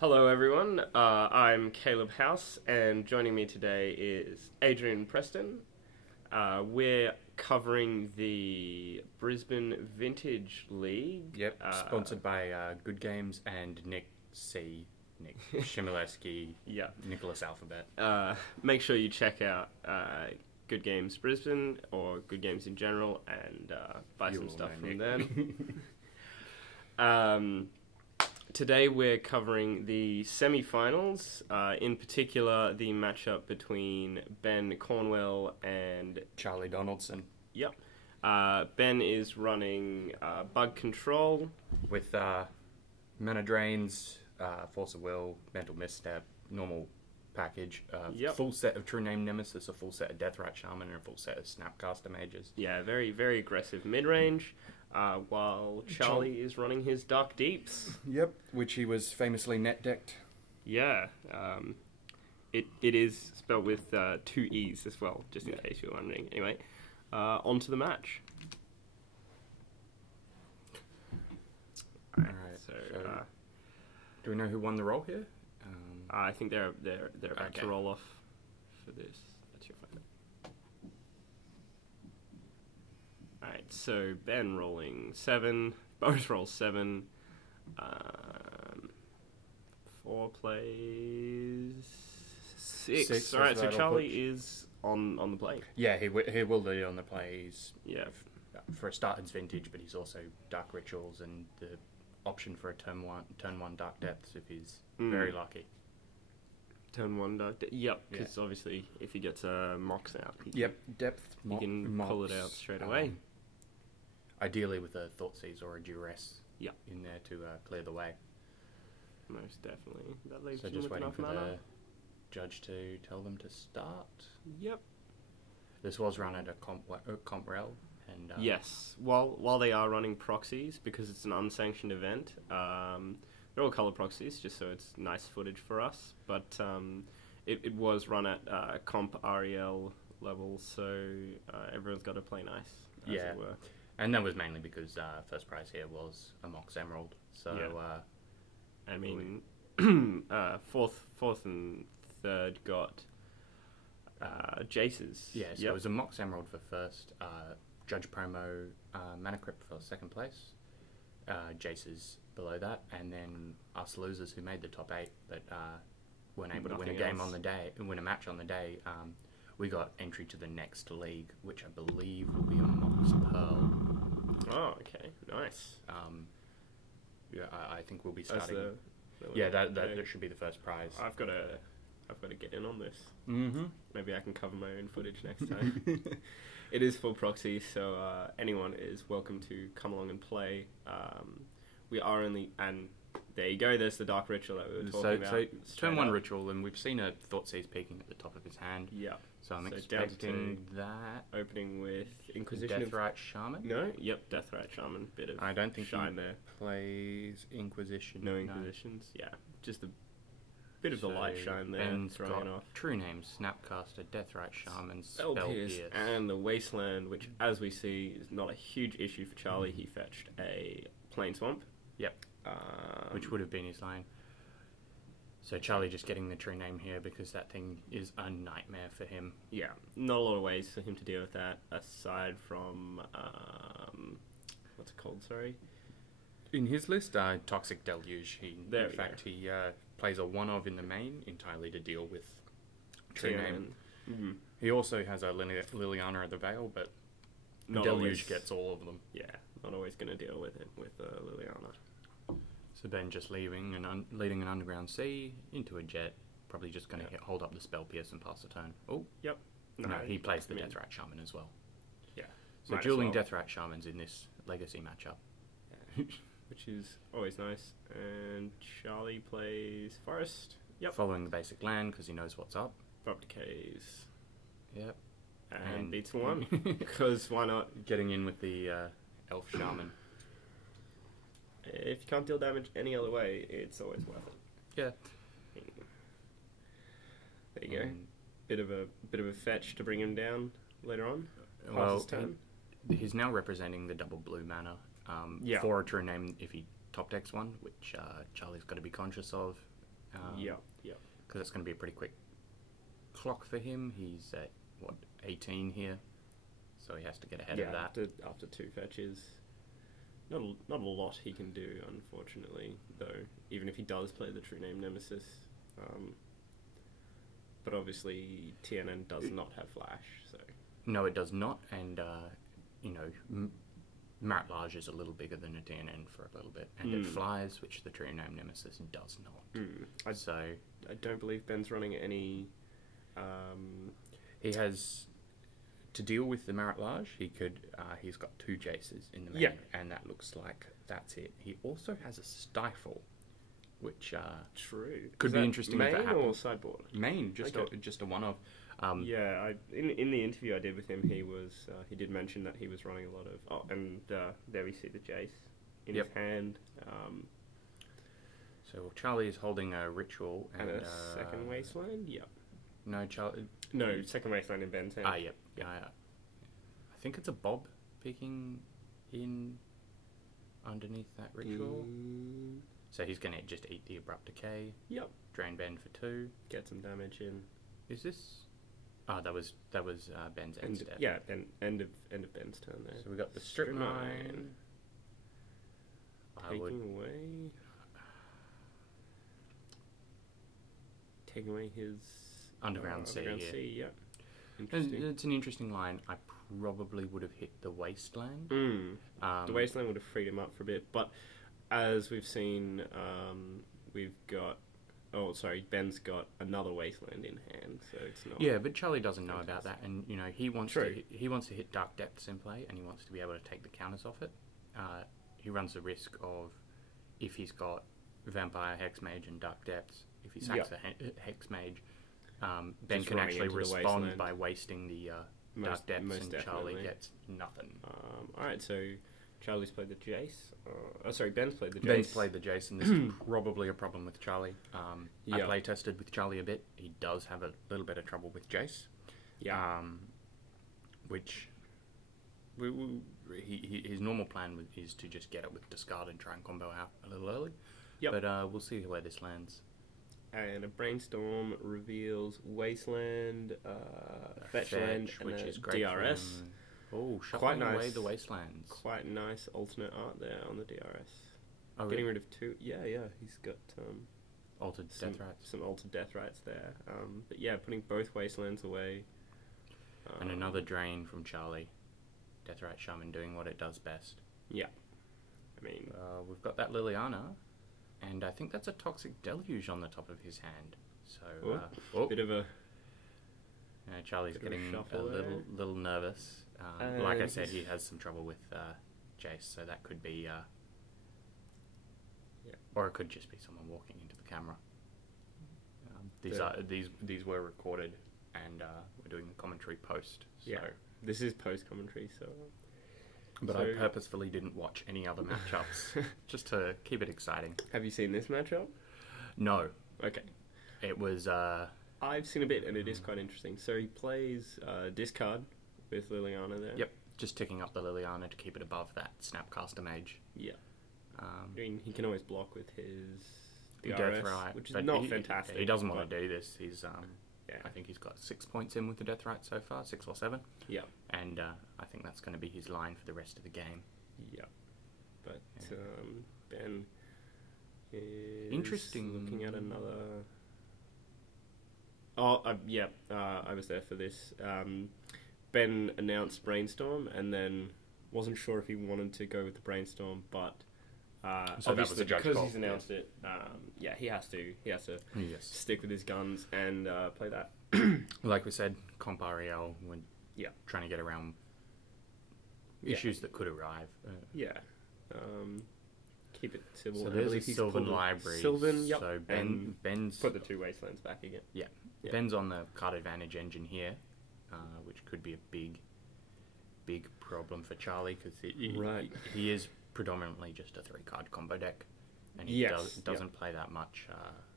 Hello, everyone. I'm Caleb House, and joining me today is Adrian Preston. We're covering the Brisbane Vintage League. Yep, sponsored by Good Games and Nick Shimileski, Yeah. Nicholas Alphabet. Make sure you check out Good Games Brisbane or Good Games in general, and buy some stuff from them. Today we're covering the semi-finals, in particular the matchup between Ben Conwell and Charlie Donaldson. Yep. Ben is running Bug Control. With Mana Drains, Force of Will, Mental Misstep, normal package, full set of True Name Nemesis, a full set of Deathrite Shaman, and a full set of Snapcaster Mages. Yeah, very, very aggressive mid-range, while Charlie is running his Dark Deepths. Yep, which he was famously net-decked. Yeah, it is spelled with two E's as well, just in case you're wondering. Anyway, on to the match. Alright, so do we know who won the roll here? I think they're about to roll off for this. That's your phone. Alright, so Ben rolling 7, both roll 7. 4 plays 6. Alright, so Charlie is on the play. Yeah, he will be on the play. He's, Yeah. for a start, it's vintage, but he's also Dark Rituals and the option for a turn one Dark Depths if he's very lucky. Turn 1 Dark Yep, because obviously if he gets a Mox out, he can pull it out straight away. Ideally with a Thoughtseize or a Duress in there to clear the way. Most definitely. That leaves So him just with waiting enough for mana. the judge to tell them to start. Yep. This was run at a Conwell. And, yes. While they are running proxies, because it's an unsanctioned event, they're all color proxies, just so it's nice footage for us. But it was run at comp REL level, so everyone's got to play nice, as it were. And that was mainly because first prize here was a Mox Emerald. So, I mean, fourth and third got Jace's. Yeah, so it was a Mox Emerald for first, Judge Promo Mana Crypt for second place, Jace's below that, and then us losers who made the top 8 but weren't able to win a game on the day, win a match on the day. We got entry to the next league, which I believe will be a Mox Pearl. Oh, okay, nice. I think we'll be starting. That should be the first prize. I've got to get in on this. Mm-hmm. Maybe I can cover my own footage next time. It is full proxy, so anyone is welcome to come along and play. We are only, and there you go. There's the Dark Ritual that we were talking about. So turn 1 Ritual, and we've seen a Thoughtseize peeking at the top of his hand. Yeah. So I'm expecting that. Opening with Inquisition. Deathrite Shaman? No? Yep, Deathrite Shaman. Bit of I don't think shine he there. plays Inquisition. No Inquisitions? No. Yeah. Just a bit of the light shine there. Ben's throwing got off. True Names, Snapcaster, Deathrite Shaman, Spell Pierce, and the Wasteland, which, as we see, is not a huge issue for Charlie. He fetched a Plain Swamp. Yep. Which would have been his line. So Charlie just getting the True Name here because that thing is a nightmare for him. Yeah, not a lot of ways for him to deal with that, aside from, what's it called, sorry? In his list, Toxic Deluge. He plays a one-of in the main entirely to deal with True Name. Mm-hmm. He also has a Liliana of the Veil, but Not Deluge always, gets all of them. Yeah, not always going to deal with it with Liliana. So Ben just leading an Underground Sea into a jet, probably just going to hold up the Spell Pierce and pass the turn. Oh, yep. No, he plays the Deathrite Shaman as well. Yeah. So dueling Deathrite Shamans in this Legacy matchup. Yeah. Which is always nice. And Charlie plays Forest. Yep. Following the basic land because he knows what's up. Drop decays. Yep. And beats the one. Because why not? Getting in with the Elf Shaman. If you can't deal damage any other way, it's always worth it. Yeah. There you go. Bit of a fetch to bring him down later on. Well, he's now representing the double blue mana for a True Name if he top decks one, which Charlie's got to be conscious of. Yeah. Because it's going to be a pretty quick clock for him. He's at, 18 here? So he has to get ahead of that. After 2 fetches. Not a lot he can do, unfortunately, though, even if he does play the true name Nemesis. But obviously, TNN does not have Flash, so... No, it does not, and, Marat Large is a little bigger than a TNN for a little bit, and it flies, which the true name Nemesis does not. I don't believe Ben's running any... He has... To deal with the Marat Large, he's got 2 Jaces in the main, and that looks like that's it. He also has a Stifle, which True. Could be interesting if that main or happens. sideboard? Main, just a one-off. In the interview I did with him, he did mention that he was running a lot of... there we see the Jace in his hand. So Charlie is holding a Ritual and a second Wasteland? Yep. No, Charlie... No, second Wasteland in Ben's hand. Yep. Yeah. I think it's a Bob peeking in underneath that Ritual. So he's going to just eat the Abrupt Decay. Yep. Drain Ben for 2. Get some damage in. Is this... Oh, that was Ben's end step. Yeah, end of Ben's turn there. So we got the Strip Mine. Taking away his... Underground Sea, yeah. It's an interesting line. I probably would have hit the Wasteland. The Wasteland would have freed him up for a bit, but as we've seen, Ben's got another Wasteland in hand, so it's not... Yeah, but Charlie doesn't know about that, and, he wants to hit Dark Depths in play, and he wants to be able to take the counters off it. He runs the risk of, if he's got Vampire, Hexmage, and Dark Depths, if he sacks a Hexmage, Ben can actually respond by wasting the Dark Depths, and Charlie gets nothing. Alright, so Charlie's played the Jace. Ben's played the Jace. Ben's played the Jace, and this is probably a problem with Charlie. I play tested with Charlie a bit. He does have a little bit of trouble with Jace. Yeah. Which his normal plan is to just get it with discard and try and combo out a little early. Yep. But we'll see where this lands. And a Brainstorm reveals Wasteland, Fetchland, and which a is great DRS. Oh, shuffling away the Wastelands. Quite nice alternate art there on the DRS. Oh, Getting really? rid of 2. Yeah, he's got altered Death Rights. Some altered Death Rights there. But yeah, putting both Wastelands away. And another drain from Charlie. Death Right Shaman doing what it does best. Yeah. I mean... we've got that Liliana. And I think that's a Toxic Deluge on the top of his hand. So, bit of a... Charlie's getting a little nervous. Like I said, he has some trouble with Jace, so that could be... Or it could just be someone walking into the camera. These were recorded, and we're doing the commentary post. So. Yeah, this is post-commentary, so... But I purposefully didn't watch any other matchups, just to keep it exciting. Have you seen this matchup? No. Okay. It was... I've seen a bit, and it is quite interesting. So he plays discard with Liliana there. Yep, just ticking up the Liliana to keep it above that Snapcaster Mage. Yeah. I mean, he can always block with his Death Right, which is not fantastic. He doesn't want to do this. He's... I think he's got 6 points in with the Death Right so far, 6 or 7. Yeah. And I think that's going to be his line for the rest of the game. Yeah. But Ben is looking at another... I was there for this. Ben announced Brainstorm and then wasn't sure if he wanted to go with the Brainstorm, but so that was a judge because call. He's announced it. He has to stick with his guns and play that. Like we said, Comp REL when trying to get around issues that could arrive. Keep it civil. So there's a Sylvan Library. Sylvan, yep. So Ben's put the 2 Wastelands back again. Yeah. Ben's on the card advantage engine here, which could be a big problem for Charlie because he is predominantly just a 3-card combo deck, and he doesn't play that much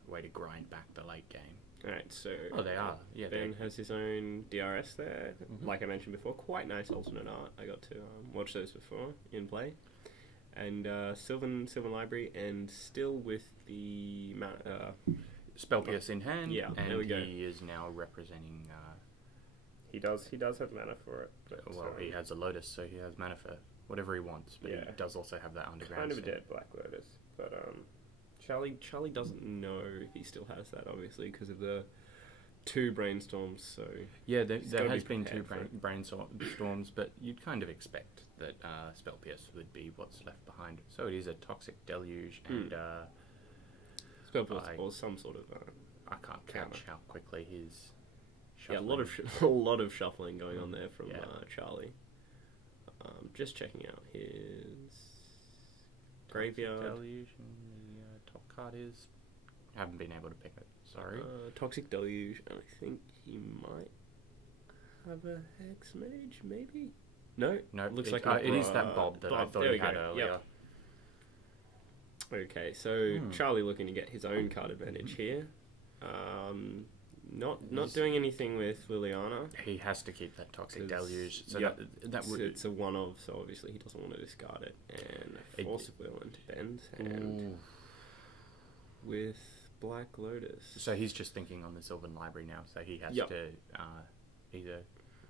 way to grind back the late game. Alright, so they are. Yeah, Ben has his own DRS there. Like I mentioned before, quite nice alternate art. I got to watch those before in play. And Sylvan Library, and still with the Spell Pierce in hand, Yeah, and there we go. he is now representing... He does have mana for it. But, he has a Lotus, so he has mana for whatever he wants, but Yeah. he does also have that underground. kind of a thing. dead Black Lotus. But Charlie doesn't know if he still has that, obviously, because of the 2 brainstorms. So Yeah, He's there gotta has be been 2 prepared for it. brainstorms, but you'd kind of expect that Spell Pierce would be what's left behind. So it is a Toxic Deluge, and Spell Pierce I- or some sort of I can't catch how quickly he's yeah, a shuffling. lot of a lot of shuffling going on there from Yeah. Charlie. Just checking out his Toxic graveyard. Deluge, and the top card is... Haven't been able to pick it, sorry. Toxic Deluge, and I think he might have a Hex Mage, maybe? No? No, looks it, like it is that Bob that I thought there he we had go. earlier. Yep. Okay, so Charlie looking to get his own card advantage here. Not doing anything with Liliana. He has to keep that Toxic 'Cause, Deluge. So yep, that would... It's a one-of, so obviously he doesn't want to discard it. And It- Force of Will into Ben's hand with Black Lotus. So he's just thinking on the Sylvan Library now, so he has Yep. to either...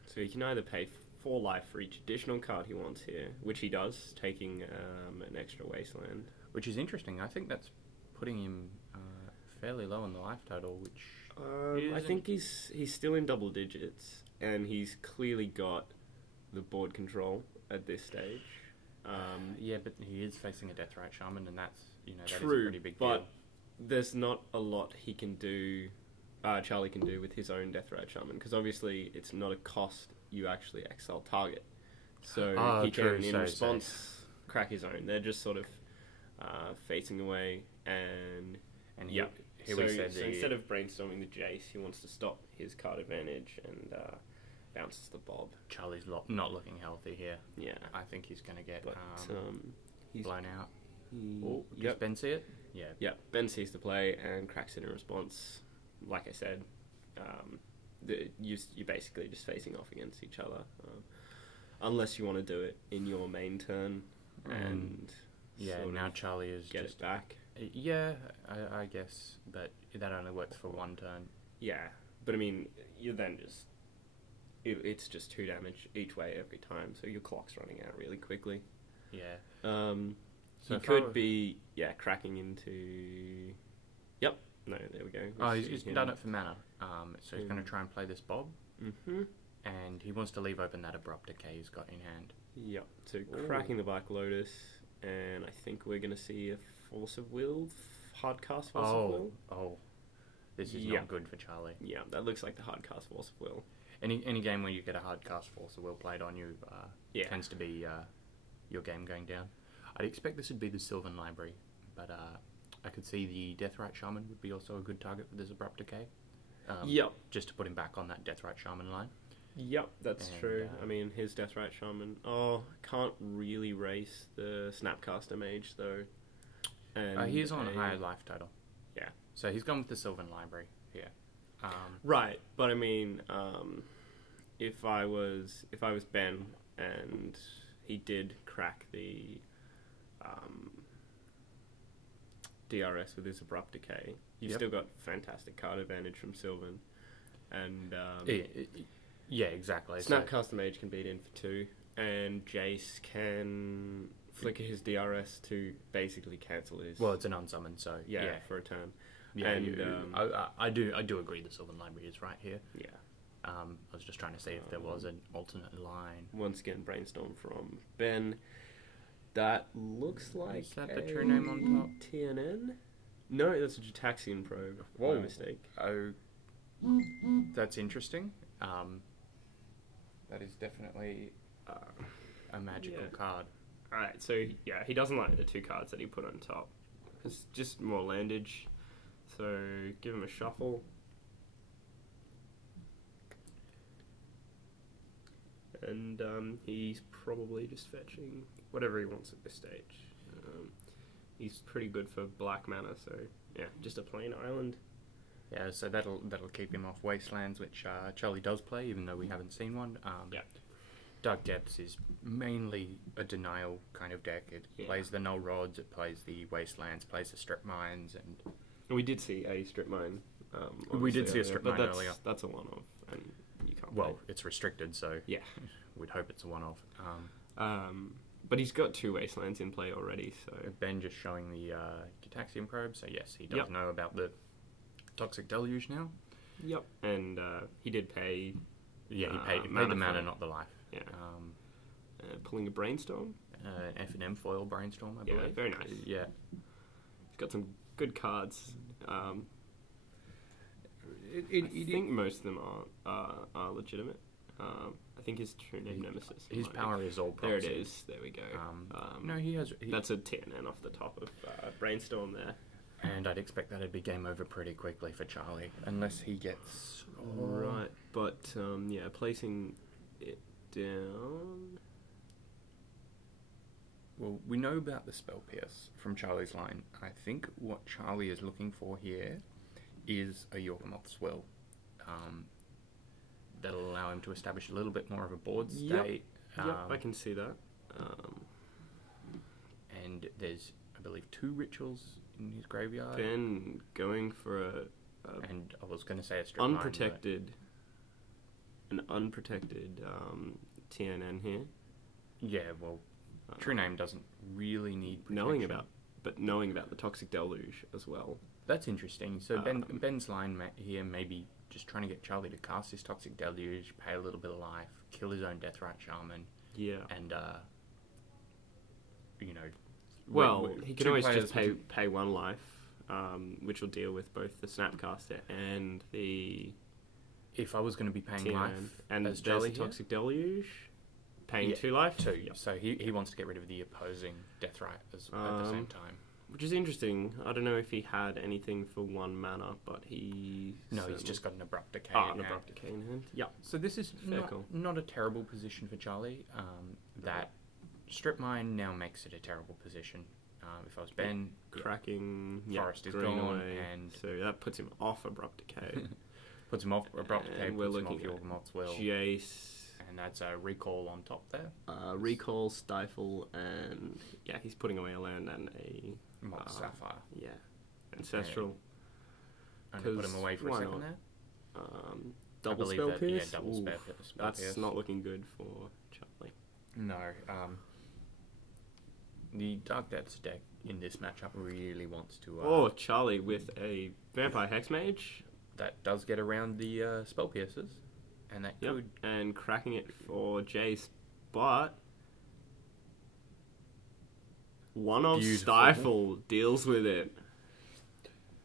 So he can either pay 4 life for each additional card he wants here, which he does, taking an extra Wasteland. Which is interesting. I think that's putting him fairly low on the life total, which... I Isn't- think he's still in double digits, and he's clearly got the board control at this stage. yeah, but he is facing a Deathrite Shaman, and that's, that is a True, pretty big but deal. there's not a lot he can do, Charlie can do with his own Deathrite Shaman, because obviously it's not a cost you actually exile target. So he true, can, in so response, crack his own. They're just sort of facing away, and And yeah. here so, we said so instead of brainstorming the Jace, he wants to stop his card advantage and bounces the Bob. Charlie's not looking healthy here. Yeah, I think he's going to get but he's blown out. he- Oh, does yep. Ben see it? Yeah. Yeah, Ben sees the play and cracks it in response. Like I said, you're basically just facing off against each other, unless you want to do it in your main turn and Yeah, sort now of Charlie is get just... it back. Yeah, I guess, but that only works for one turn. Yeah, but I mean, you then just it's just 2 damage each way every time, so your clock's running out really quickly. Yeah. He could be cracking into. Yep. No, there we go. Oh, he's done it for mana. So he's going to try and play this Bob, Mm-hmm. and he wants to leave open that Abrupt Decay he's got in hand. Yep. So cracking the Black Lotus, and I think we're going to see a Force of Will, hard cast Force of Will. Oh, this is Yeah. not good for Charlie. Yeah, that looks like the hard cast Force of Will. Any game where you get a hard cast Force of Will played on you tends to be your game going down. I'd expect this would be the Sylvan Library, but I could see the Deathrite Shaman would be also a good target for this Abrupt Decay. Yep. Just to put him back on that Deathrite Shaman line. Yep, that's And, true. I mean, his Deathrite Shaman. Oh, can't really race the Snapcaster Mage, though. And He's on a higher life total. Yeah. So he's gone with the Sylvan Library here. Right, but I mean, if I was Ben and he did crack the DRS with his Abrupt Decay, you've Yep. still got fantastic card advantage from Sylvan, and Yeah, exactly. Snapcaster Mage can beat in for 2, and Jace can flicker his DRS to basically cancel his. Well, it's an unsummon, so yeah, for a turn. Yeah, And, I do agree the Sylvan Library is right here. Yeah. I was just trying to see if there was an alternate line. Once again, brainstorm from Ben. That looks like Is that the true name on top? TNN? No, that's a Jataxian probe. Whoa. My mistake. Oh, that's interesting. That is definitely a magical card. Alright, so yeah, he doesn't like the 2 cards that he put on top. It's just more landage. So give him a shuffle. And he's probably just fetching whatever he wants at this stage. He's pretty good for black mana, so yeah, just a plain island. Yeah, so that'll keep him off Wastelands, which Charlie does play, even though we haven't seen one. Dark Depths is mainly a denial kind of deck. It plays the Null Rods, it plays the Wastelands, plays the Strip Mines, and We did see a strip mine. We did see a earlier, strip but mine earlier. That's a one-off, and you can't. Well, it's restricted, so yeah, we'd hope it's a one-off. But he's got 2 wastelands in play already, so Ben just showing the Gitaxian probe, so yes, he does know about the Toxic Deluge now. Yep, and he did pay. Yeah, he paid the mana, not the life. Yeah. Pulling a brainstorm. F&M foil brainstorm, I believe. Yeah, very nice. Yeah. He's got some good cards. I think most of them are legitimate. I think his true name Nemesis. His power is all proxy. There it is. There we go. No, he has... that's a TNN off the top of Brainstorm there. And I'd expect that'd be game over pretty quickly for Charlie, unless he gets... Right, but placing it down... Well, we know about the Spell Pierce from Charlie's line. I think what Charlie is looking for here is a Yorkamoth Swell. That'll allow him to establish a little bit more of a board state. Yep, I can see that. And there's, I believe, 2 rituals in his graveyard. Ben going for and I was going to say a strip unprotected, an unprotected TNN here. Yeah, well, true name doesn't really need protection. knowing about the Toxic Deluge as well. That's interesting. So Ben's line here may be just trying to get Charlie to cast his Toxic Deluge, pay a little bit of life, kill his own Deathrite Shaman. Yeah. And, well, he can always just pay 1 life, which will deal with both the Snapcaster and the... If I was going to be paying TNN, life and as there's Charlie the Toxic Deluge, paying 2 life. 2. Yep. So he wants to get rid of the opposing Deathrite at the same time. Which is interesting. I don't know if he had anything for 1 mana, but he... No, he's just got an Abrupt Decay an Abrupt Decay in hand. Yeah. So this is not a terrible position for Charlie. That Strip Mine now makes it a terrible position. If I was Ben... Cracking... Forest is gone. Away. And so that puts him off Abrupt Decay. Puts him off Abrupt Decay, we're puts him looking off Yorkamoth's Will. Jace... And that's a Recall on top there. Recall, Stifle, and... Yeah, he's putting away a land and a... Moth Sapphire. Yeah. Ancestral. And put him away for a second there. Double Spell Pierce? Yeah, double Spell That's Pierce. not looking good for Charlie. No. The Dark Deaths deck in this matchup really wants to... Charlie with a Vampire Hexmage. That does get around the Spell Pierces. And that could... And cracking it for Jace, but... One of Stifle deals with it.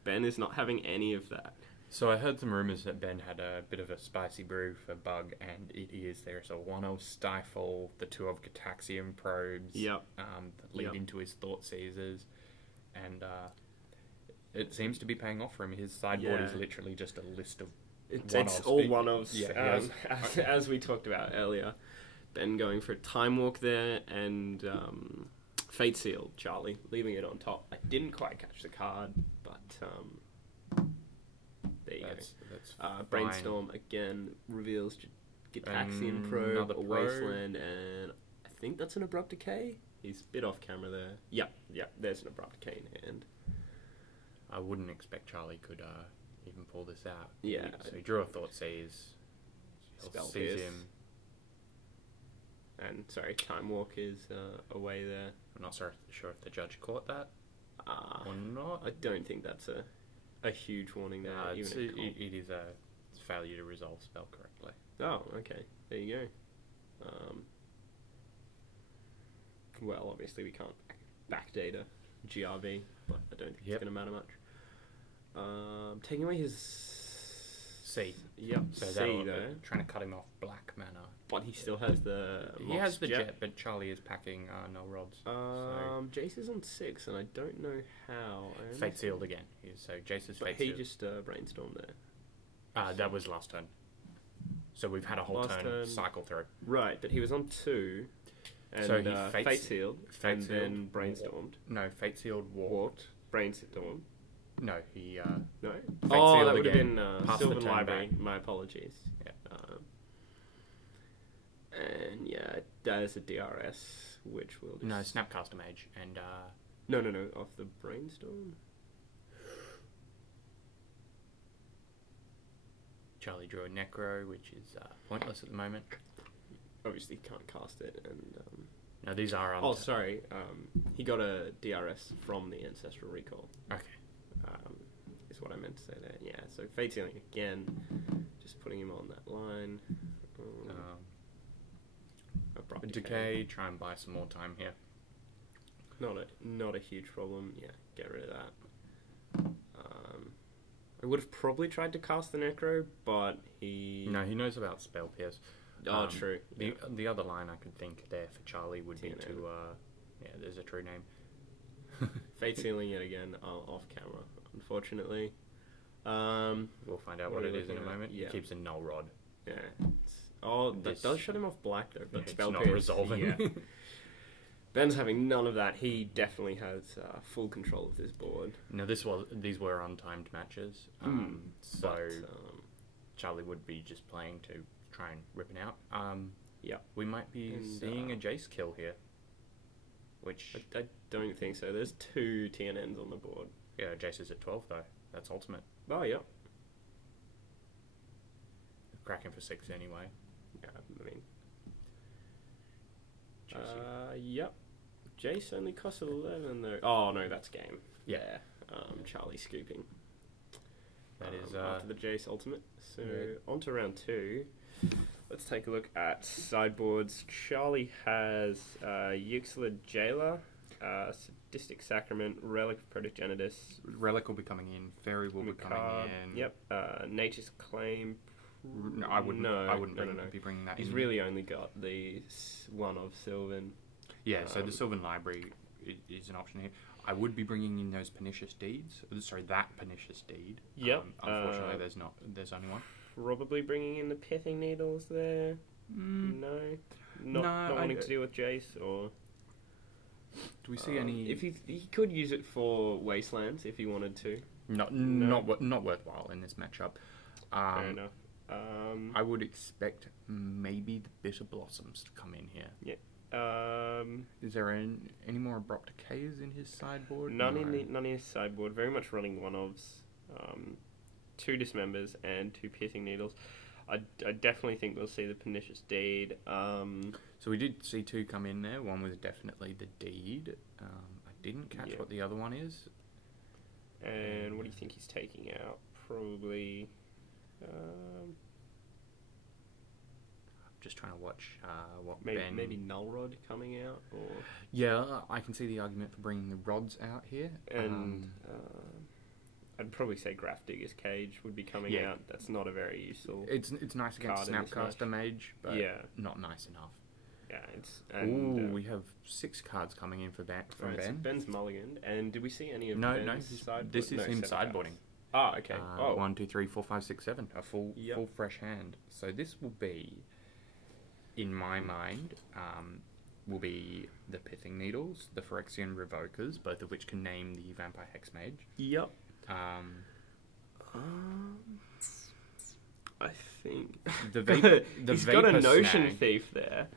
Ben is not having any of that. So I heard some rumours that Ben had a bit of a spicy brew for Bug, and it is there. So 1 of Stifle, the 2 of Gitaxian probes that lead into his Thought Seizers, and it seems to be paying off for him. His sideboard is literally just a list of it's all 1-ofs. Yeah, as we talked about earlier. Ben going for a Time Walk there, and Fate Seal, Charlie, leaving it on top. I didn't quite catch the card, but there you go. Brainstorm again reveals Gitaxian Probe, a Wasteland, and I think that's an Abrupt Decay. He's a bit off camera there. Yeah, there's an Abrupt Decay in hand. I wouldn't expect Charlie could even pull this out. Yeah. So he drew a Thought Seize. Spell Pierce. And, Time Walk is away there. I'm not sure if the judge caught that or not. I don't think that's a huge warning there. It is a failure to resolve spell correctly. Oh, okay. There you go. Well, obviously we can't backdate a GRV, but I don't think it's going to matter much. Taking away his C. Yep. So C though. Trying to cut him off black mana. But he still has the. He has the jet, but Charlie is packing Null Rods. Jace is on 6, and I don't know how. Fate Sealed again. So Jace is Fate Sealed. He just brainstormed there. That was last turn. So we've had a whole turn cycle through. Right, but he was on 2. And so he Fate Sealed, and then brainstormed. No, Fate Sealed walked. Brainstormed. No, he... no? Fate that would have been Sylvan Library. Back. My apologies. Yeah. And that is a DRS, which will just... No, Snapcaster Mage, and... No, off the Brainstorm? Charlie drew a Necro, which is pointless at the moment. Obviously can't cast it, and No, these are on... oh, sorry. He got a DRS from the Ancestral Recall. Okay. Is what I meant to say there. Yeah, so Fate Sealing again. Just putting him on that line. Abrupt Decay, try and buy some more time here. Not a huge problem. Yeah, get rid of that. I would have probably tried to cast the Necro, but he... No, he knows about Spell Pierce. Oh, true. The other line I could think there for Charlie would be to... yeah, there's a true name. Fate Sealing yet again, off camera, unfortunately. We'll find out what it is in a moment. Yeah. He keeps a Null Rod. Yeah. That does shut him off black, though, but it's Spell not Pierce, resolving. Yeah. Ben's having none of that. He definitely has full control of this board. No, these were untimed matches. So Charlie would be just playing to try and rip it out. Yeah. We might be seeing a Jace kill here. Which... I don't think so. There's 2 TNNs on the board. Yeah, Jace is at 12, though. That's ultimate. Oh, yeah. Cracking for 6 anyway. Yeah, I mean... yep. Jace only costs 11, though. Oh, no, that's game. Yeah. Charlie scooping. That is... after the Jace ultimate. So, on to round 2. Let's take a look at sideboards. Charlie has Yuxla Jailer, Sadistic Sacrament, Relic of Protogenitus. Relic will be coming in. Fairy will be coming in. Yep. Nature's Claim. No, I wouldn't be bringing that in. He's really only got the one of Sylvan. Yeah, so the Sylvan Library is an option here. I would be bringing in those Pernicious Deeds. Sorry, that Pernicious Deed. Yep. Unfortunately, there's only one. Probably bringing in the Pithing Needles there. No, not wanting to deal with Jace, or do we see any? If he could use it for Wastelands if he wanted to. Not worthwhile in this matchup. Fair enough. I would expect maybe the Bitter Blossoms to come in here. Yeah. Is there any more Abrupt Decays in his sideboard? None in his sideboard. Very much running one-ofs. 2 Dismembers and 2 Piercing Needles. I definitely think we'll see the Pernicious Deed. So we did see 2 come in there. One was definitely the Deed. I didn't catch what the other one is. And what do you think he's taking out? Probably... just trying to watch what maybe Null Rod coming out, or yeah, I can see the argument for bringing the rods out here, and I'd probably say Graph Digger's Cage would be coming out. That's not a very useful. It's nice against Snapcaster Mage, but not nice enough. Yeah, we have 6 cards coming in for Ben. So Ben's mulliganed, and did we see any of Ben's sideboard? This is him sideboarding. Ah, okay. 1, 2, 3, 4, 5, 6, 7. A full fresh hand. So this will be, in my mind, will be the Pithing Needles, the Phyrexian Revokers, both of which can name the Vampire Hexmage. Yep. I think he's got a Notion Thief there,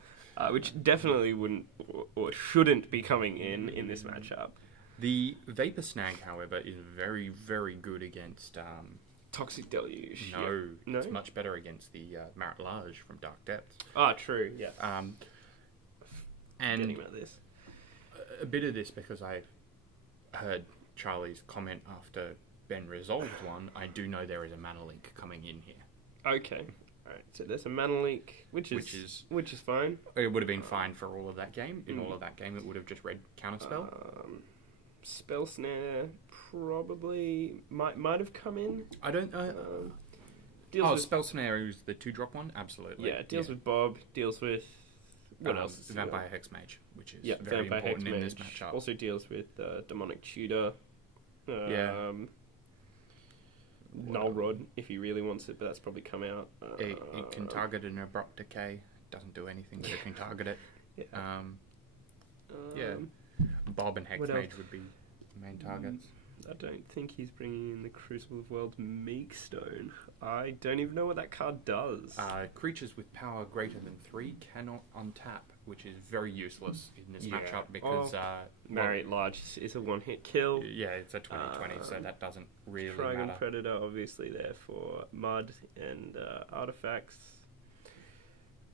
which definitely wouldn't or shouldn't be coming in this matchup. The Vapor Snag, however, is very, very good against... Toxic Deluge. No, it's much better against the Marit Lage from Dark Depths. Ah, true, yes. And about this. A bit of this because I heard Charlie's comment after Ben resolved one. I do know there is a Mana Link coming in here. Okay. Alright, so there's a Mana Link, which is fine. It would have been fine for all of that game. In all of that game, it would have just read Counterspell. Spell Snare probably might have come in. I don't know. Spell Snare is the 2-drop one? Absolutely. Yeah, deals with Bob, deals with... What else? Vampire Hexmage, which is very important in this matchup. Also deals with Demonic Tutor. Null Rod, if he really wants it, but that's probably come out. It can target an Abrupt Decay. Doesn't do anything, but it can target it. Bob and Hexmage would be main targets. I don't think he's bringing in the Crucible of Worlds Meekstone. I don't even know what that card does. Creatures with power greater than 3 cannot untap, which is very useless in this matchup because... Marriott Large is a one-hit kill. Yeah, it's a 20-20, so that doesn't really Trigon matter. Predator, obviously, there for mud and artifacts.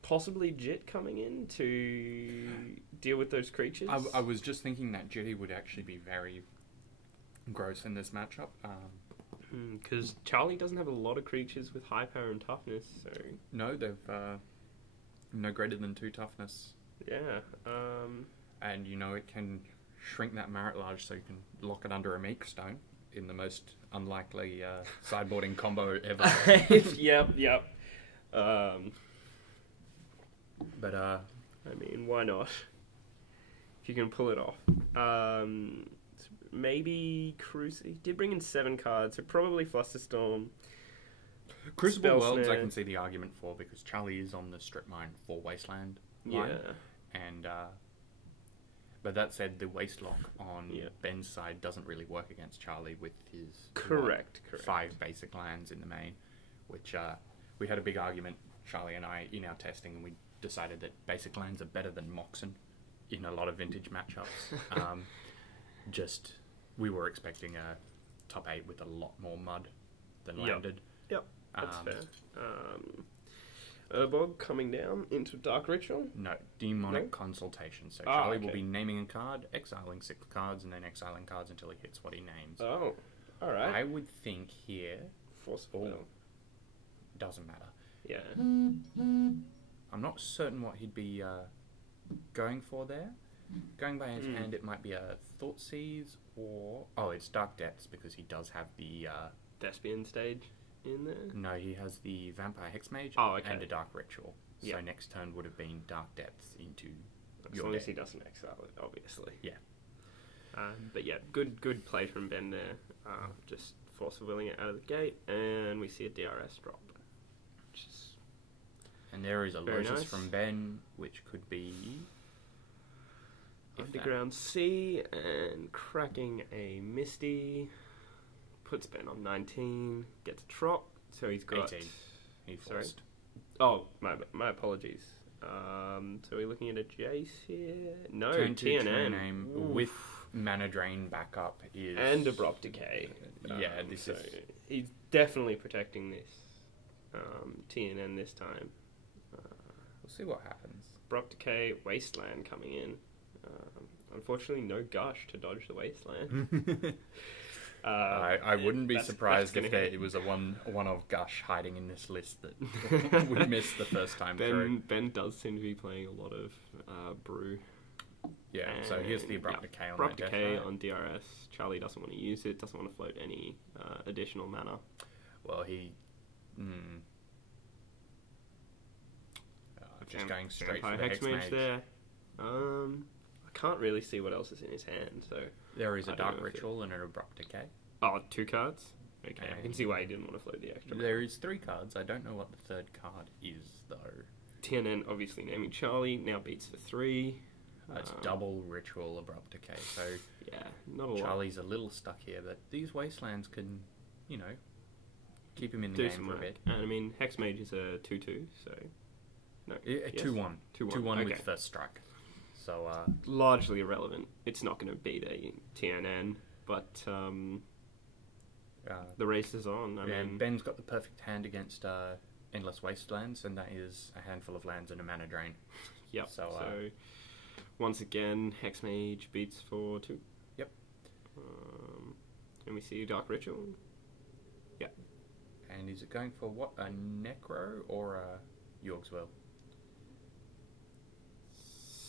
Possibly Jit coming in to deal with those creatures. I was just thinking that Jitty would actually be very gross in this matchup. Because Charlie doesn't have a lot of creatures with high power and toughness, so... No, they've no greater than 2 toughness. Yeah. And, it can shrink that Marret Large so you can lock it under a Meekstone in the most unlikely sideboarding combo ever. Yep. But, I mean, why not? If you can pull it off. Maybe He did bring in 7 cards, so probably Flusterstorm. Crucible Spell Worlds Snare. I can see the argument for, because Charlie is on the Strip Mine for Wasteland line. Yeah. And, but that said, the Wastelock on Yeah. Ben's side doesn't really work against Charlie with his... Correct. 5 basic lands in the main, which we had a big argument, Charlie and I, in our testing, and we decided that basic lands are better than Moxen in a lot of vintage matchups. We were expecting a top 8 with a lot more mud than landed. Yep, that's fair. Urbog coming down into Dark Ritual. No, Demonic Consultation. So Charlie will be naming a card, exiling 6 cards, and then exiling cards until he hits what he names. Oh, alright. I would think here... Force of Will. Doesn't matter. Yeah. I'm not certain what he'd be going for there. Going by his hand, it might be a Thoughtseize or... Oh, it's Dark Deaths, because he does have the... Thespian stage in there? No, he has the Vampire Hexmage and a Dark Ritual. So next turn would have been Dark Depths into as long as he doesn't exile it, obviously. Yeah. But yeah, good play from Ben there. Just force of willing it out of the gate, and we see a DRS drop. Which is and there is a very Lotus nice. from Ben, which could be... Underground Sea, and cracking a Misty. Puts Ben on 19, gets a Trop, so he's got... 18. He forced. Oh, my apologies. So we're looking at a Jace here? No, Turn 2 TNN. name with Mana Drain backup is... And Abrupt Decay. This is... He's definitely protecting this. TNN this time. We'll see what happens. Abrupt Decay, Wasteland coming in. Unfortunately, no Gush to dodge the Wasteland. I wouldn't be surprised if it was a one-off Gush hiding in this list that we missed the first time through. Ben does seem to be playing a lot of Brew. Yeah, so here's the Abrupt Decay on Abrupt that Decay death, on DRS. Charlie doesn't want to use it, doesn't want to float any additional mana. Well, he... just going straight for the Hexmage there. I can't really see what else is in his hand, so... There is a Dark Ritual and an Abrupt Decay. Oh, 2 cards? Okay, I can see why he didn't want to float the extra. There is 3 cards. I don't know what the 3rd card is, though. TNN obviously naming Charlie, now beats for 3. That's double Ritual Abrupt Decay, so... Yeah, not a lot. Charlie's a little stuck here, but these Wastelands can, keep him in the game for a bit. And I mean, Hexmage is a 2-2, so... No. 2-1. 2-1 okay. with first strike. So, largely irrelevant. It's not going to beat a TNN, but the race is on. I mean, Ben's got the perfect hand against Endless Wastelands, and that is a handful of lands and a Mana Drain. Yep. So once again, Hexmage beats for 2. Yep. And we see Dark Ritual. Yep. And is it going for what? A Necro or a Yorksville?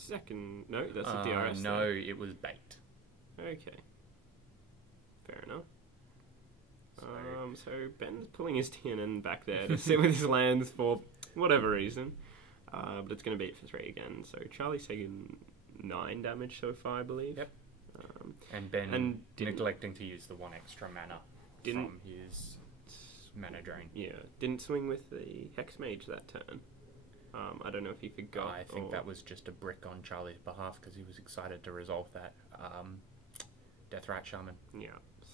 Second... No, that's a DRS. No, it was bait. Okay. Fair enough. So Ben's pulling his TNN back there to sit with his lands for whatever reason. But it's going to beat for 3 again. So Charlie's taken 9 damage so far, I believe. Yep. And Ben neglecting to use the 1 extra mana from his Mana Drain. Yeah, didn't swing with the Hexmage that turn. I don't know if he forgot. I think that was just a brick on Charlie's behalf because he was excited to resolve that Deathrat Shaman. Yeah,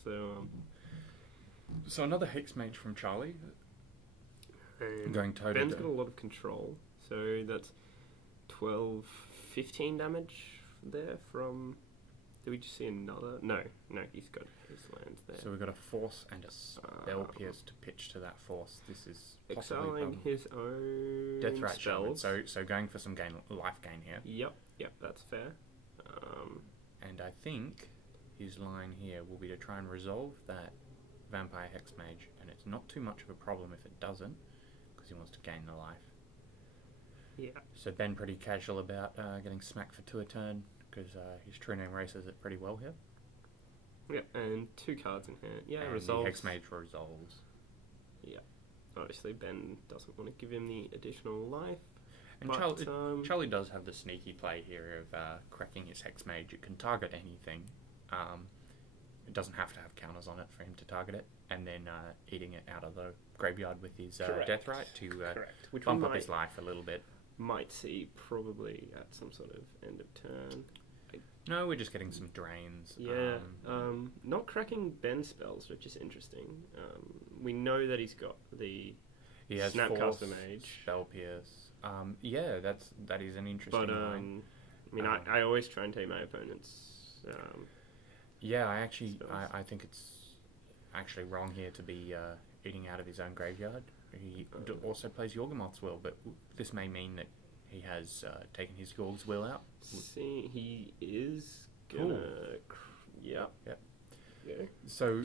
So, So another Hex Mage from Charlie. and Going toe to Ben's toe. got a lot of control, so that's 12, 15 damage there from... Did we just see another? No, he's got his lands there. So we've got a Force and a Spell Pierce to pitch to that Force. This is possibly Exiling his own Deathrite Shaman. spells. So going for some life gain here. Yep, that's fair. And I think his line here will be to try and resolve that Vampire Hex Mage, and it's not too much of a problem if it doesn't, because he wants to gain the life. Yeah. So Ben pretty casual about getting smacked for 2 a turn, because his True Name races it pretty well here. Yep, and 2 cards in hand. Yeah, and resolves. the Hex Mage resolves. Yeah. Obviously, Ben doesn't want to give him the additional life. And But, Charlie does have the sneaky play here of cracking his Hex Mage. It can target anything. It doesn't have to have counters on it for him to target it. And then eating it out of the graveyard with his Deathrite to Correct. Which bump we up his life a little bit. might see probably at some sort of end of turn. No, we're just getting some drains. Yeah, not cracking Ben's spells, which is interesting. We know that he's got the He has Snapcaster Force, Mage. Spell Pierce. Yeah, that is an interesting But, line. I mean, I always try and take my opponents. Yeah, I actually, spells. I think it's actually wrong here to be eating out of his own graveyard. He also plays Yawgmoth's Will, but this may mean that he has taken his Gorg's Will out. See, he is gonna... Yep. Yep. Yeah. So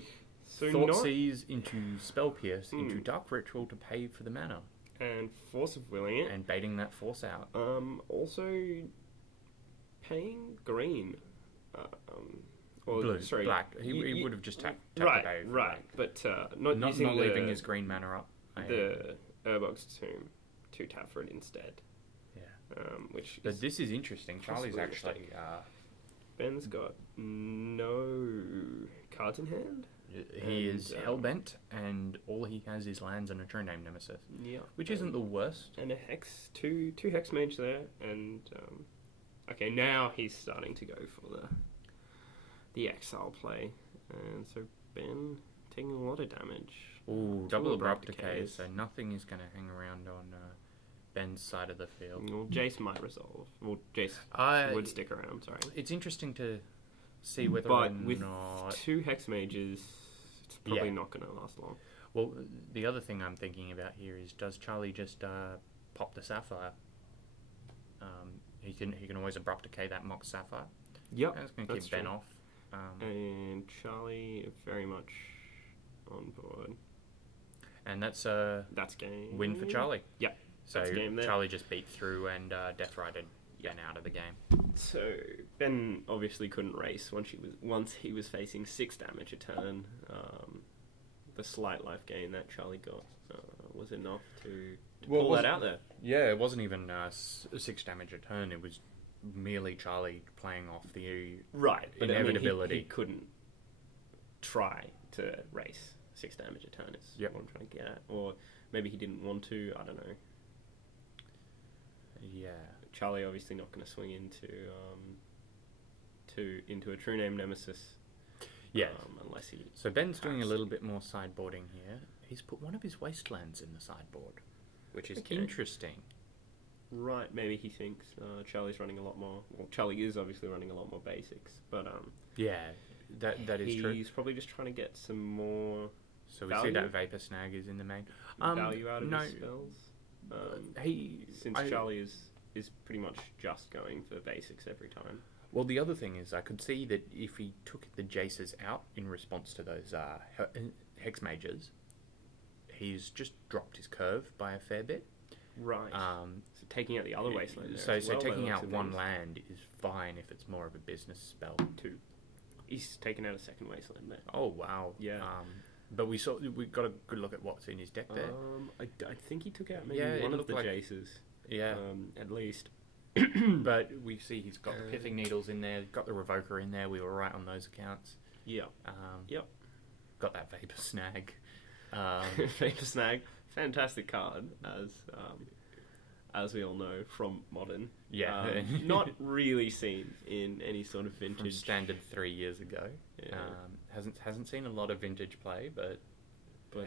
Thoughtseize into Spell Pierce into Dark Ritual to pay for the mana. And Force of Willing it. And baiting that Force out. Also paying green. Or, Blue, sorry, black. He would have just tapped right, away. right. But not using not leaving his green mana up. the Urbox Tomb to tap for it instead. Yeah. Which But is this is interesting. Charlie's possibly a actually... mistake. Ben's got no cards in hand. He is And, hellbent, and all he has is lands and a True Name Nemesis. Yeah. Which isn't the worst. And a Hex, two Hex Mage there, and okay, now he's starting to go for the Exile play, and so Ben taking a lot of damage. Ooh, double Abrupt Abrupt Decay, Decays. so nothing is going to hang around on Ben's side of the field. Well, Jace might resolve. Well, Jace would stick around, sorry. It's interesting to see whether But or with not... 2 Hex Mages, it's probably not going to last long. Well, the other thing I'm thinking about here is, does Charlie just pop the Sapphire? He can always Abrupt Decay that Mox Sapphire. Yep, That's going to keep Ben off. And Charlie very much on board. And that's game. win for Charlie. Yep. So That's game there. Charlie just beat through and Deathrighted Ben out of the game. So Ben obviously couldn't race once he was facing 6 damage a turn. The slight life gain that Charlie got was enough to pull that out there. Yeah, it wasn't even 6 damage a turn. It was merely Charlie playing off the But inevitability. he couldn't try to race 6 damage a turn. Is what I'm trying to get at. Or maybe he didn't want to. I don't know. Yeah. Charlie obviously not going to swing into a True Name Nemesis. Yeah. Unless he... So Ben's doing a little bit more sideboarding here. He's put one of his Wastelands in the sideboard, which is interesting. Right, maybe he thinks Charlie's running a lot more... Well, Charlie is obviously running a lot more basics, but... yeah, that is true. He's probably just trying to get some more... So we value? see that Vapor Snag is in the main. Value out of his spells. Since Charlie is pretty much just going for basics every time. Well, the other thing is, I could see that if he took the Jaces out in response to those Hex Mages, he's just dropped his curve by a fair bit. Right. So taking out the other Wasteland there So as well, taking by out the looks of one things. land is fine if it's more of a business spell. 2. He's taken out a second Wasteland there. Oh, wow. Yeah. But we got a good look at what's in his deck there. I think he took out maybe one of the Jaces. Yeah. At least. But we see he's got the Pithing Needles in there, got the Revoker in there. We were right on those accounts. Yeah. Yep. Got that Vapor Snag. Vapor Snag, fantastic card, as we all know from Modern. Yeah. Not really seen in any sort of vintage. From Standard 3 years ago. Yeah. hasn't seen a lot of vintage play, but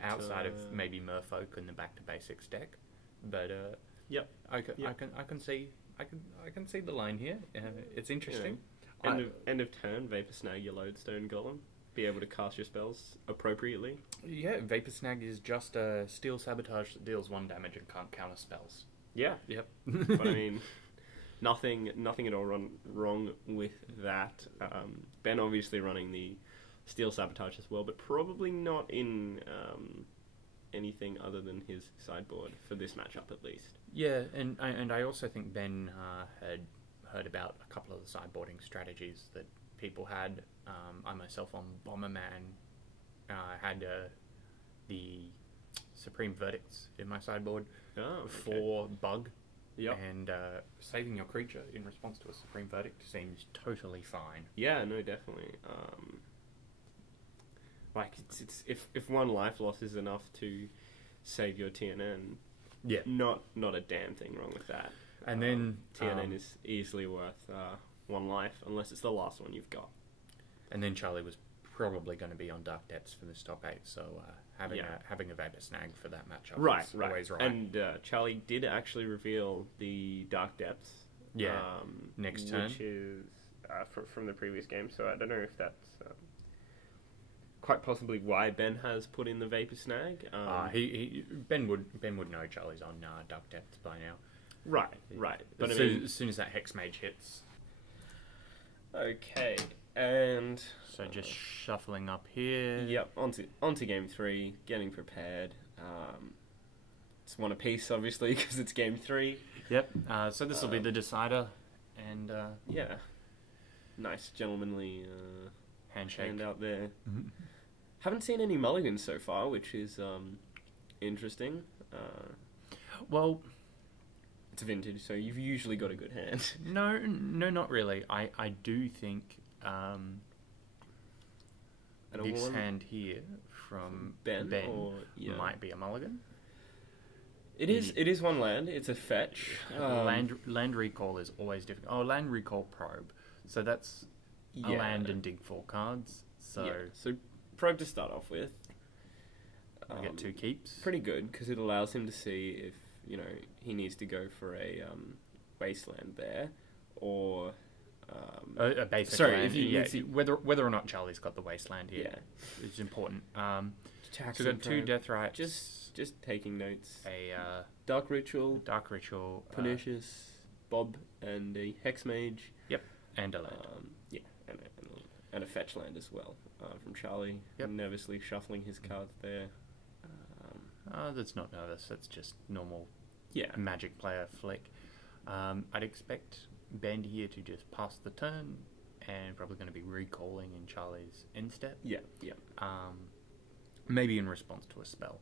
outside of maybe Merfolk and the Back to Basics deck. But yep. I can see the line here. It's interesting. Yeah. End of turn, Vapor Snag your Lodestone Golem. Be able to cast your spells appropriately. Yeah, Vapor Snag is just a Steel Sabotage that deals 1 damage and can't counter spells. Yeah. Yep. But I mean, nothing at all wrong with that. Ben obviously running the Steel Sabotage as well, but probably not in anything other than his sideboard for this matchup at least. Yeah, and I also think Ben had heard about a couple of the sideboarding strategies that people had. I myself on Bomberman had the Supreme Verdicts in my sideboard for Bug. Yep. And saving your creature in response to a Supreme Verdict seems totally fine. Yeah, no, definitely. Like, it's if 1 life loss is enough to save your TNN, yeah, not a damn thing wrong with that. And then TNN is easily worth 1 life, unless it's the last one you've got. And then Charlie was probably going to be on Dark Depths for this top 8, so having a Vapor Snag for that matchup is always right. And Charlie did actually reveal the Dark Depths. Yeah, next turn. Which is from the previous game, so I don't know if that's quite possibly why Ben has put in the Vapor Snag. Ben would know Charlie's on Dark Depths by now. Right. But as soon as that Hex Mage hits. Okay, and so just shuffling up here. Yep, onto game 3, getting prepared. It's 1 apiece, obviously, because it's game 3. Yep. So this will be the decider, and yeah, nice gentlemanly handshake hand out there. Mm-hmm. Haven't seen any mulligans so far, which is interesting. Well, it's vintage, so you've usually got a good hand. No, not really. I do think this hand here from Ben might be a mulligan. It is 1 land. It's a fetch. Land recall is always difficult. Oh, land recall probe. So that's a land and dig 4 cards. So probe to start off with. I get 2 keeps. Pretty good, because it allows him to see if he needs to go for a wasteland there, or a basic land. Whether or not Charlie's got the wasteland here is important. So we've got 2 death rights. Just taking notes. A Dark Ritual, Pernicious, Bob, and a Hex Mage. Yep, and a land. And a fetch land as well from Charlie. Yep. Nervously shuffling his cards there. That's not nervous. That's just normal. Yeah, Magic player flick. I'd expect Ben here to just pass the turn, and probably going to be recalling in Charlie's end step. Yeah. Maybe in response to a spell.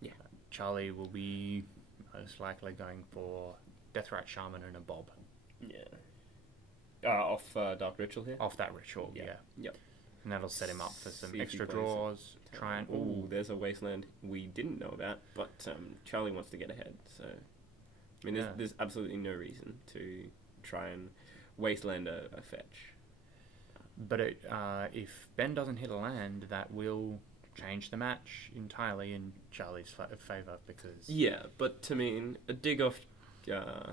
Yeah. Charlie will be most likely going for Deathrite Shaman and a Bob. Yeah. Off Dark Ritual here? Off that ritual, yeah. Yep. And that'll set him up for some See extra draws. Try and... Ooh, there's a wasteland we didn't know about, but Charlie wants to get ahead, so... I mean, there's absolutely no reason to try and wasteland a fetch. But if Ben doesn't hit a land, that will change the match entirely in Charlie's favour, because... Yeah, but to me, a dig off... yeah,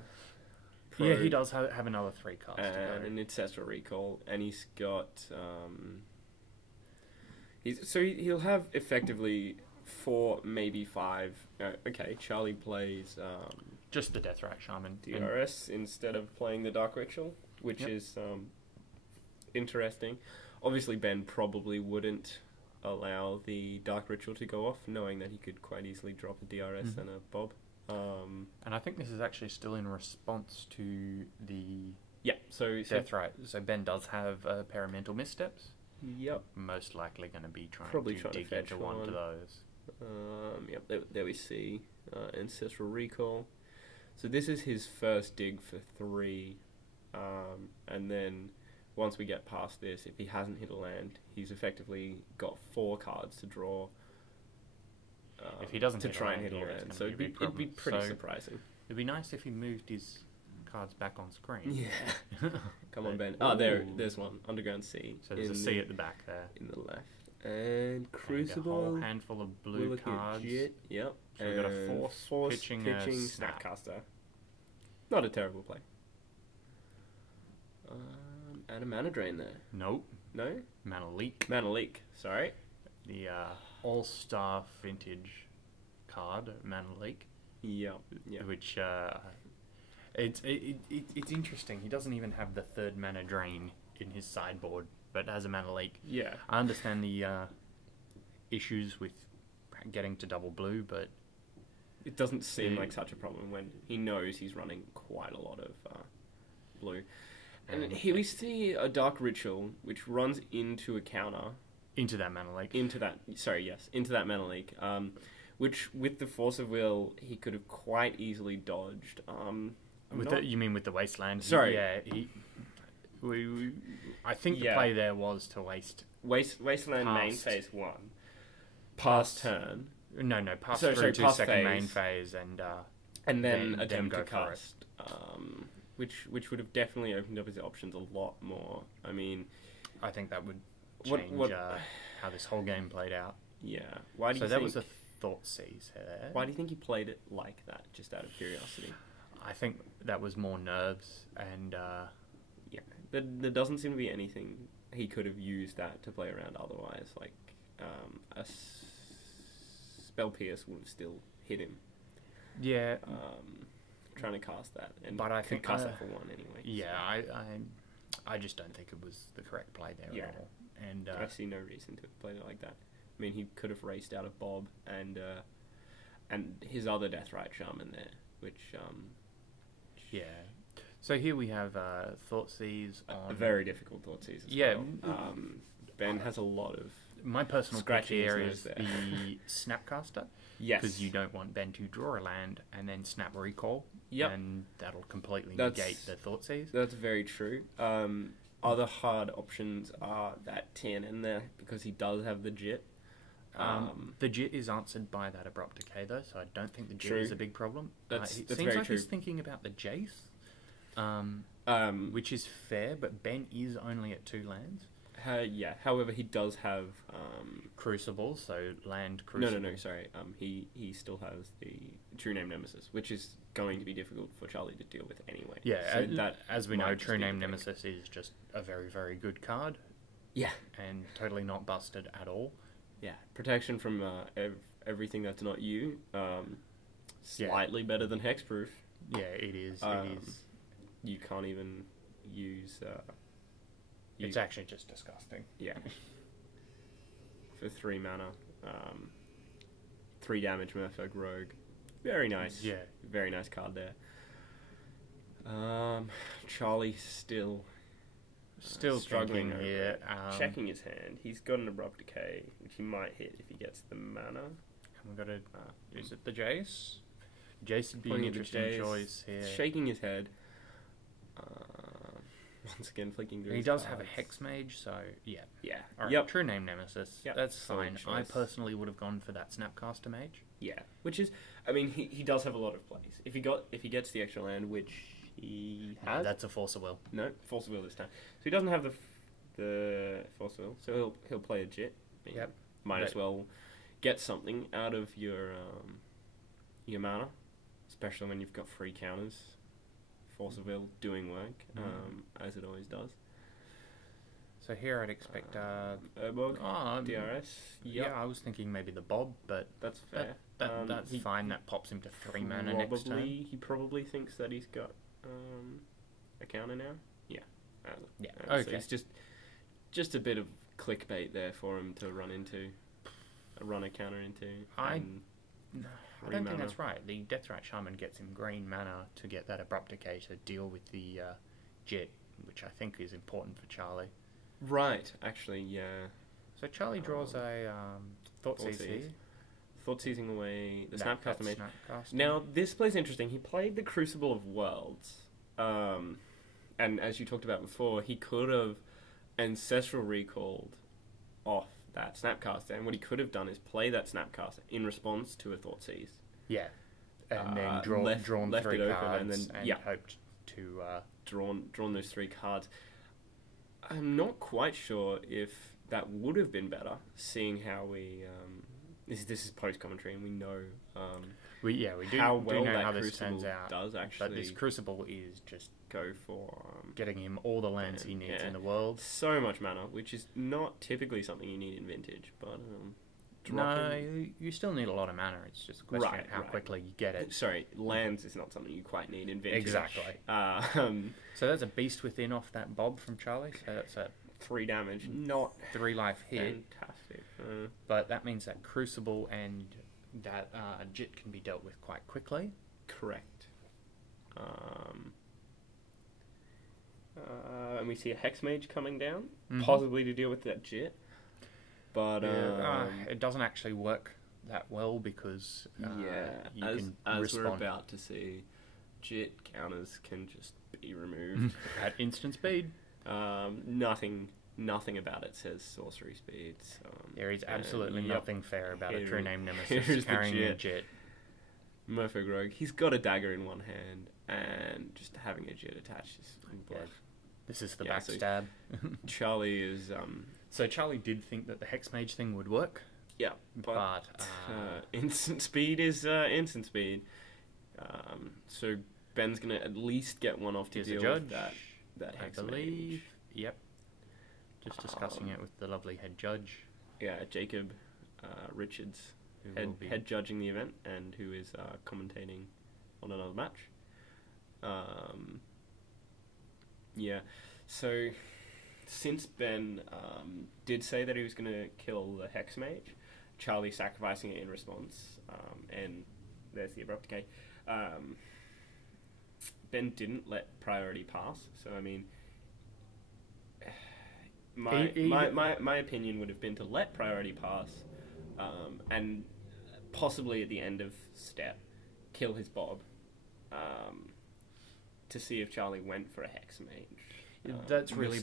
he does have another 3 cards to go. An Ancestral Recall, and he's got... he'll have effectively 4, maybe 5... okay, Charlie plays... just the Deathrite Shaman. DRS instead of playing the Dark Ritual, which is interesting. Obviously, Ben probably wouldn't allow the Dark Ritual to go off, knowing that he could quite easily drop a DRS and a Bob. And I think this is actually still in response to the Deathrite. So Ben does have a pair of mental missteps. Yep. Most likely going to be trying to dig into one of those. There we see Ancestral Recall. So this is his first dig for 3, and then once we get past this, if he hasn't hit a land, he's effectively got 4 cards to draw. If he doesn't try and hit a land, so it'd be pretty surprising. It'd be nice if he moved his cards back on screen. Yeah. Come on, Ben. Oh, there's one. Underground Sea. So there's a sea at the back there. In the left. And Crucible. And a whole handful of We're blue looking at cards. Jit. Yep. So we've got a force pitching a Snapcaster. Not a terrible play. And a Mana Drain there. Nope. No? Mana Leak. Mana Leak, sorry. The All-Star Vintage card, Mana Leak. Yep. Which, it's interesting. He doesn't even have the third Mana Drain in his sideboard, but has a Mana Leak. Yeah. I understand the issues with getting to double blue, but it doesn't seem like such a problem when he knows he's running quite a lot of blue. And here we see a Dark Ritual, which runs into a counter. Into that Mana Leak. Into that Mana Leak. Which, with the Force of Will, he could have quite easily dodged. You mean with the Wasteland? Sorry. I think the play there was to waste... Wasteland main phase 1. Past turn. No, pass through to second main phase and then attempt to cast. Which would have definitely opened up his options a lot more. I mean... I think that would change how this whole game played out. Yeah. Why do you think... that was a Thoughtseize there. Why do you think he played it like that, just out of curiosity? I think that was more nerves and... Yeah. There doesn't seem to be anything he could have used that to play around otherwise. Like, a Spell Pierce would have still hit him. Yeah. Trying to cast that. But I think cast that for 1 anyway. Yeah, I just don't think it was the correct play there at all. And I see no reason to have played it like that. I mean, he could have raced out of Bob and his other Deathrite Shaman there, which... yeah. So here we have Thoughtseize on... A very difficult Thoughtseize as well. Ben has a lot of... My personal pick here is there. the Snapcaster. Yes. Because you don't want Ben to draw a land and then Snap Recall. Yep. And that'll completely negate the Thoughtseize. That's very true. Other hard options are that TNN there, because he does have the Jit. The Jit is answered by that Abrupt Decay, though, so I don't think the Jit is a big problem. That's seems very like true. he's thinking about the Jace, which is fair, but Ben is only at 2 lands. Yeah, however, he does have... Crucible, so land Crucible. No, sorry. He still has the True Name Nemesis, which is going to be difficult for Charlie to deal with anyway. Yeah, so as we know, True Name Nemesis is just a very, very good card. Yeah. And totally not busted at all. Yeah, protection from everything that's not you. Slightly better than Hexproof. Yeah, it is. You can't even use... it's actually just disgusting. Yeah. For 3 mana. 3 damage, Merfolk Rogue. Very nice. Yeah. Very nice card there. Charlie still struggling here. Checking his hand. He's got an Abrupt Decay, which he might hit if he gets the mana. And we've got is it the Jace? Jace would be an interesting choice here. Shaking his head. Once again, flicking through. He does have a Hex Mage, so yeah. Yeah. Right, yep. True Name Nemesis. Yep. That's fine. I personally would have gone for that Snapcaster Mage. Yeah, which is, I mean, he does have a lot of plays. If he gets the extra land, which he has, that's a Force of Will. No, Force of Will this time. So he doesn't have the Force of Will. So he'll play a Jit. Yep. Might as well get something out of your mana, especially when you've got free counters. Force of Will doing work, as it always does. So here I'd expect Urbog, DRS. Yep. Yeah, I was thinking maybe the Bob, but that's fair. That's fine. That pops him to 3 mana next turn. He probably thinks that he's got a counter now. Yeah. Okay. So it's just a bit of clickbait there for him to run a counter into. I don't think that's right. The Deathrite Shaman gets him green mana to get that Abrupt Decay to deal with the Jet, which I think is important for Charlie. Right, actually, yeah. So Charlie draws a Thoughtseize here. Thoughtseizing away the Snapcaster Mage. Snapcaster. Now, this play's interesting. He played the Crucible of Worlds. And as you talked about before, he could have Ancestral Recalled off that Snapcaster, and what he could have done is play that Snapcaster in response to a Thoughtseize. Yeah, and then drawn left 3 it cards, open and then hoped to drawn those 3 cards. I'm not quite sure if that would have been better, seeing how we this is post commentary, and we know we do how well know that how this Crucible turns out. does actually. But this Crucible is just go for getting him all the lands he needs in the world. So much mana, which is not typically something you need in Vintage, but no, you still need a lot of mana. It's just a question of how quickly you get it. Sorry, lands is not something you quite need in Vintage. Exactly. So that's a Beast Within off that Bob from Charlie. So that's a 3 damage, not 3 life hit. Fantastic. But that means that Crucible and that Jit can be dealt with quite quickly. Correct. And we see a Hex Mage coming down, possibly to deal with that Jit. But it doesn't actually work that well because as we're about to see, Jit counters can just be removed at instant speed. Nothing about it says sorcery speeds. There is absolutely nothing fair about a True Name Nemesis carrying a Jit. Merfolk Rogue, he's got a dagger in one hand, and just having a Jit attached is blood. Yeah. This is the backstab. So Charlie is... So Charlie did think that the Hex Mage thing would work. Yeah, but instant speed is instant speed. So Ben's going to at least get one off to deal with that Hex Mage. Yep. Just discussing it with the lovely head judge. Yeah, Jacob Richards, head judging the event, and who is commentating on another match. Yeah, so since Ben did say that he was going to kill the Hex Mage, Charlie sacrificing it in response, and there's the Abrupt Decay. Ben didn't let priority pass, so I mean, my opinion would have been to let priority pass, and possibly at the end of step, kill his Bob, to see if Charlie went for a Hex Mage. That's really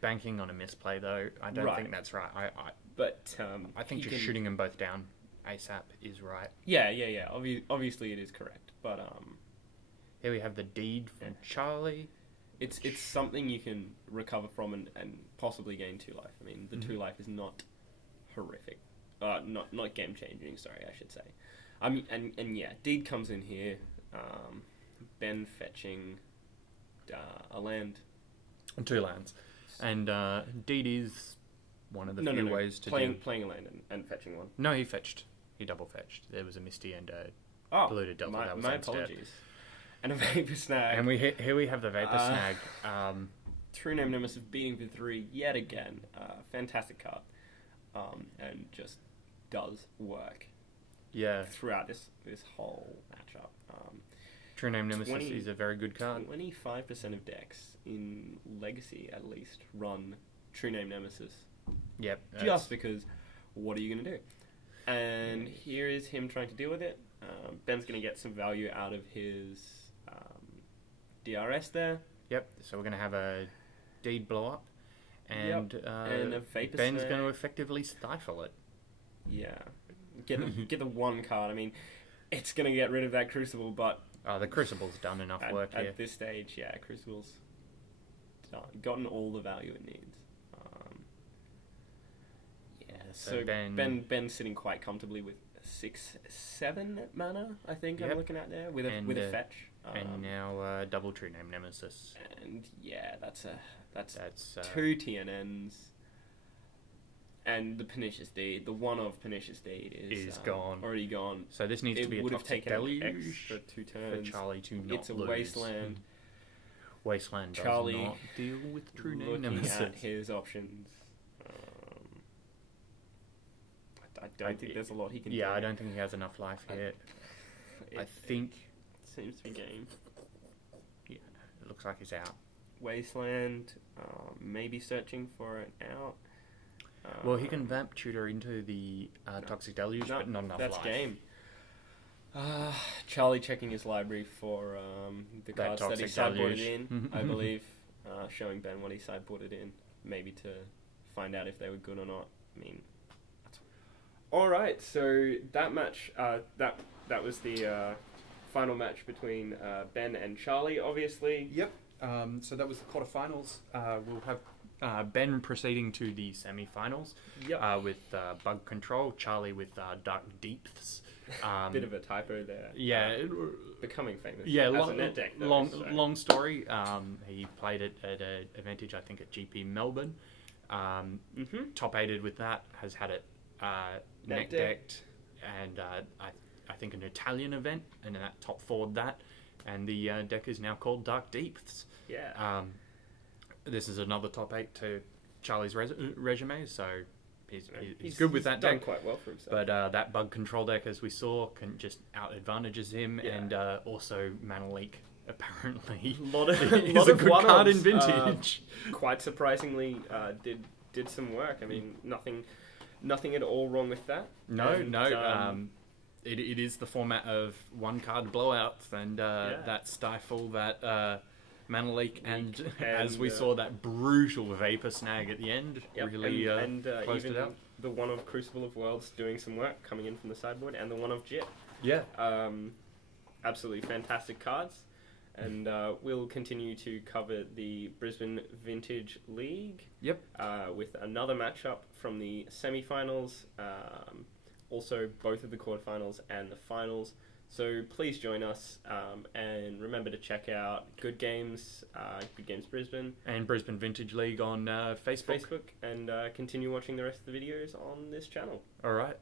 banking on a misplay, though. I don't think that's right. I think just shooting them both down ASAP is right. Yeah. Obviously, it is correct. But here we have the deed from Charlie. It's something you can recover from and possibly gain 2 life. I mean, the 2 life is not horrific. Not game changing. Sorry, I should say. I mean, and yeah, deed comes in here. Ben fetching a land. 2 lands. And deed is one of the few ways to playing a land and fetching one. No, he fetched. He double fetched. There was a Misty and a polluted Delta. My apologies. And a Vapor Snag. And here we have the Vapor Snag. True Name Nemesis beating for 3 yet again. Fantastic card. And just does work. Yeah. Throughout this whole matchup. True Name Nemesis is a very good card. 25% of decks in Legacy, at least, run True Name Nemesis. Yep. Just because, what are you going to do? And here is him trying to deal with it. Ben's going to get some value out of his DRS there. Yep. So we're going to have a deed blow up. And, and a Vapor Ben's Snag. going to effectively stifle it. Yeah. Get the 1 card. I mean, it's going to get rid of that Crucible, but... the Crucible's done enough work here. At this stage, yeah, Crucible's gotten all the value it needs. So Ben's sitting quite comfortably with 6-7 mana, I think I'm looking at there, with a fetch. And now double True Name Nemesis. And yeah, that's 2 TNNs. And the Pernicious Deed, the one of Pernicious Deed is gone. Already gone. So this needs to be a Toxic Deluge for 2 turns. For Charlie to not It's a lose. Wasteland. Wasteland does Charlie not deal with True Name looking Nemesis. at his options. I don't think there's a lot he can do. Yeah, I don't think he has enough life here. I think... Seems to be game. Yeah, it looks like he's out. Wasteland, maybe searching for an out. Well, he can Vamp Tutor into the Toxic Deluge, but not enough life. That's game. Charlie checking his library for the cards that he sideboarded in, I believe. Showing Ben what he sideboarded in, maybe to find out if they were good or not. I mean... Alright, so that match, that was the final match between Ben and Charlie, obviously. Yep. So that was the quarterfinals. We'll have Ben proceeding to the semi-finals with Bug Control, Charlie with Dark Deepths. Bit of a typo there. Yeah. Becoming famous. Yeah, as a net deck, though, long story. He played it at an Advantage, I think, at GP Melbourne. Top 8'd with that, has had it net decked, and I think an Italian event, and that top 4'd that. And the deck is now called Dark Deepths. Yeah. This is another top 8 to Charlie's resume, so he's good with that done deck. Quite well for himself. But that Bug Control deck, as we saw, can just out-advantages him, and also Mana Leak, apparently, lot of a good card in Vintage. Quite surprisingly, did some work. I mean, nothing at all wrong with that. It is the format of one-card blowouts, and that Stifle, that Mana Leak, and as we saw, that brutal Vapor Snag at the end, really closed even it out. The one of Crucible of Worlds doing some work, coming in from the sideboard, and the one of Jit. Yeah. Absolutely fantastic cards. And we'll continue to cover the Brisbane Vintage League. Yep. With another matchup from the semi-finals. Also, both of the quarterfinals and the finals. So please join us, and remember to check out Good Games Brisbane, and Brisbane Vintage League on Facebook, and continue watching the rest of the videos on this channel. All right.